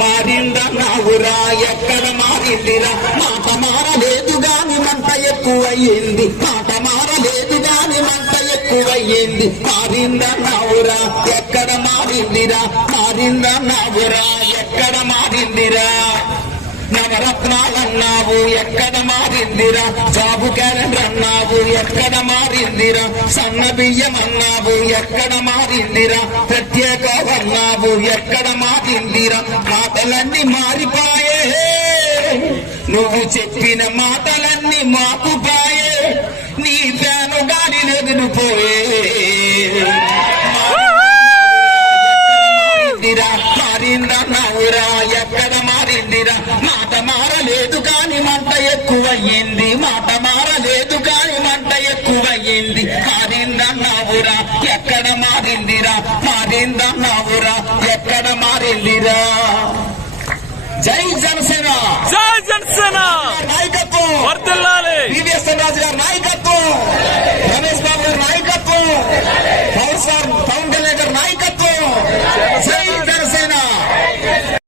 మారిందన్నావురా ఎక్కడ మారిందిరా మాట మారలేదు గాని మంట ఎక్కువయ్యింది మాట మారలేదు గాని మంట ఎక్కువయ్యింది మారిందన్నావురా ఎక్కడ మారిందిరా మారిందన్నావురా ఎక్కడ మారిందిరా నవరత్నాలన్నావు ఎక్కడ మారిందిరా జాబు క్యాలెండర్ అన్నావు ఎక్కడ మారిందిరా సన్న బియ్యం అన్నావు ఎక్కడ మారిందిరా ప్రత్యేక అన్నావు ఎక్కడ మారిందిరా మాటలన్నీ మారిపోయే నువ్వు చెప్పిన మాటలన్నీ మాకుపాయే నీ ఫ్యాను గాలి ఎగిరిపోయే మారిందన్నావురా ఎక్కడ మారిందిరా మాట మారలేదు కాని మంట ఎక్కువయ్యింది మాట మారలేదు కాని మంట ఎక్కువయ్యింది మారిందన్నావురా ఎక్కడ మారిందిరా మారిందన్నావురా ఎక్కడ మారిందిరా జై జనసేన